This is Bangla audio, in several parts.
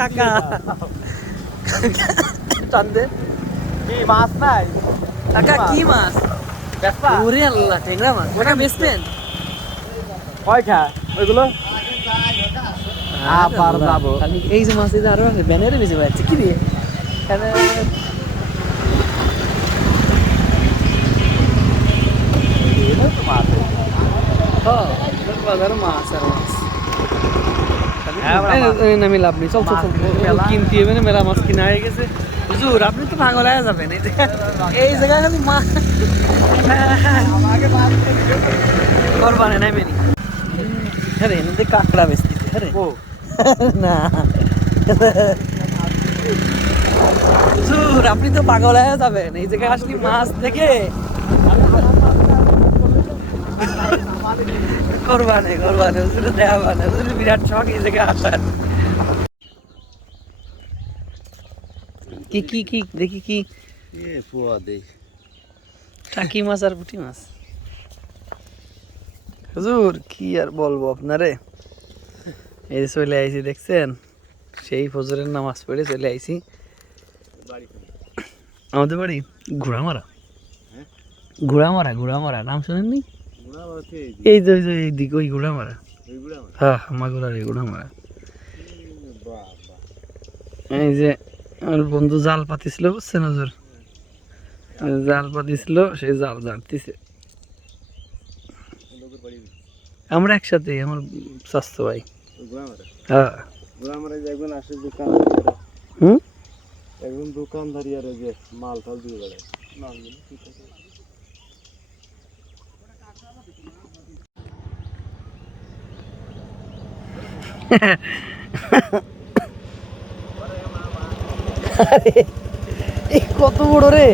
কাকা টানতে কি মাছ নাই কাকা কি মাছ বেসপা ওরে আল্লাহ টেংরা মাছ ওটা বেচতেন কয়টা ওইগুলো আবার যাবো খালি এই যে মাছ এই যে আরো ব্যানারে বেঁচে পাচ্ছে কি রে এখানে মাছ আর মাছ আমি লাভ নেই চল চল চল কিনতে হবে না মেলা মাছ কিনা হয়ে গেছে হুজুর আপনি তো পাগল হয়ে যাবেন এই জায়গায় খালি মাছ করবানে নাই মেনি হ্যাঁ রে এনে কাঁকড়া বেচতেছে হ্যাঁ রে না হুজুর আপনি তো পাগল হয়ে যাবেন এই জায়গায় আসলে মাছ দেখে করবানে হুজুর দেখাবানে হুজুর বিরাট শখ এই জায়গায় আসার কি কি কি দেখি কি পোয়া দেই টাকি মাছ আর পুঁটি মাছ হুজুর কি আর বলবো আপনারে এই যে চলে আইছি দেখছেন সেই ফজরের নামাজ পড়ে চলে আইছি আমাদের বাড়ি ঘোড়ামারা নাম শুনেননি এই যে এই দিক ওই ঘোড়ামারা হ্যাঁ মাগুরার এই ঘোড়ামারা এই যে আমার বন্ধু জাল পাতিছিল বুঝছেন হুজুর জাল পাতিছিল সেই জাল জানতেছে আমরা একসাথে আমার স্বাস্থ্য ভাই হ্যাঁ একজন দোকানদারি আর যে মাল টাল দিয়ে বেড়ায় কত বড় রে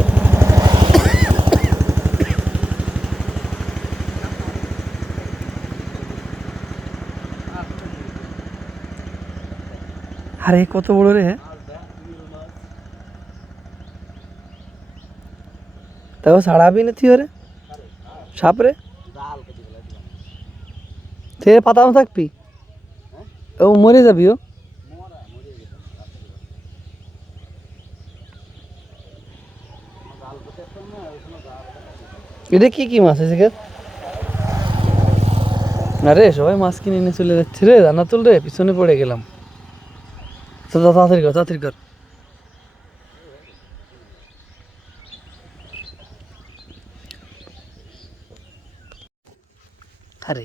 আরে কত বড় রে তাও ছাড়াবি না তুই ওরে সাপ রে তুই পাতানো থাকবি ও মরে যাবি ও এটা কি কি মাছ আছে না রে সবাই মাছ কিনে নিয়ে চলে যাচ্ছে রে রান্না তুল রে পিছনে পড়ে গেলাম তাড়াতাড়ি কর আরে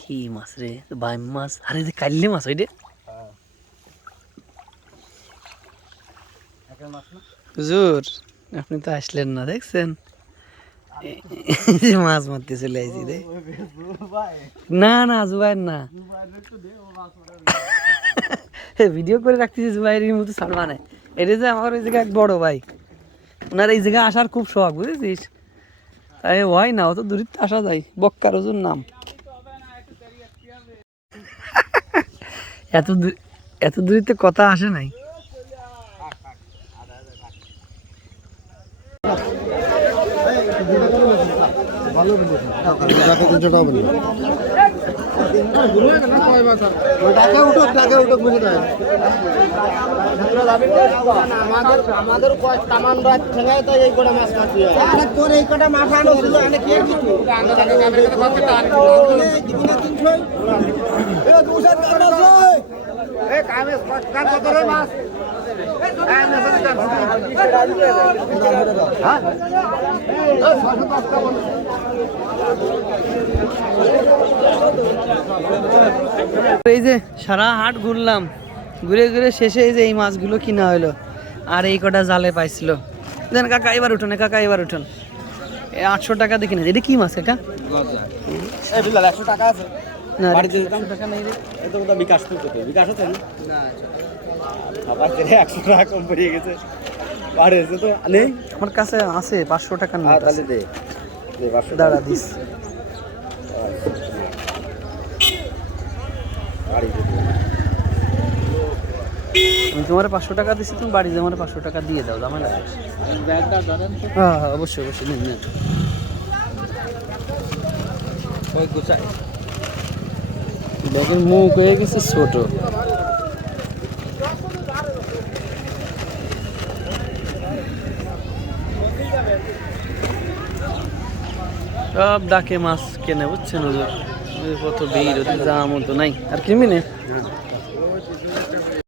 কি মাছ রে বাইম মাছ আরে যে কাল্লি মাছ ওই রে হুজুর আপনি তো আসলেন না দেখছেন মাছ মারতে চলে আইছি রে না জুবাইর না ভিডিও করে রাখতেছি জুবাইরের মতো ছাড়বা না এটা যে আমার ওই জায়গায় এক বড় ভাই ওনার এই জায়গায় আসার খুব শখ বুঝেছিস তাই হয় না অত দূরিত আসা যায় বক্কার ওজুর নাম এত দূরিতে কথা আসে নাই আমাদের তামান রাত ঠেঙ্গায় তো এই গোড়া মাছ মাছি তোর এই কটা মাছ আনো ছিল অনেক কি কিছু মাছ এই যে সারা হাট ঘুরলাম ঘুরে ঘুরে শেষে এই যে এই মাছগুলো কিনা হলো আর এই কটা জালে পাইছিল দেন কাকা এবার উঠুন 800 টাকা দিয়ে কিনেছে এটা কি মাছ কাকা 100 টাকা আছে না বাড়িতে 100 টাকা নেই রে এটা তো বিকাশ করতে বিকাশ আছে না আবার 100 টাকা কম পড়ে গেছে বাড়ি আছে তো নেই আমার কাছে আছে 500 টাকার নোট তাহলে দে 500 দাঁড়া দিস আমি তোমার 500 টাকা দিছি তুমি বাড়ি আমার 500 টাকা দিয়ে দাও জামাই লাগে ব্যাগটা ধরেন হ্যাঁ অবশ্যই নেন ওই গোছায় ব্যাগের মুখ হয়ে গেছে ছোট। সব ডাকে মাছ কেনে বুঝছেন হুজুর, কত ভিড়, ওদের যাওয়ার মতো নাই। আর কিনবি না?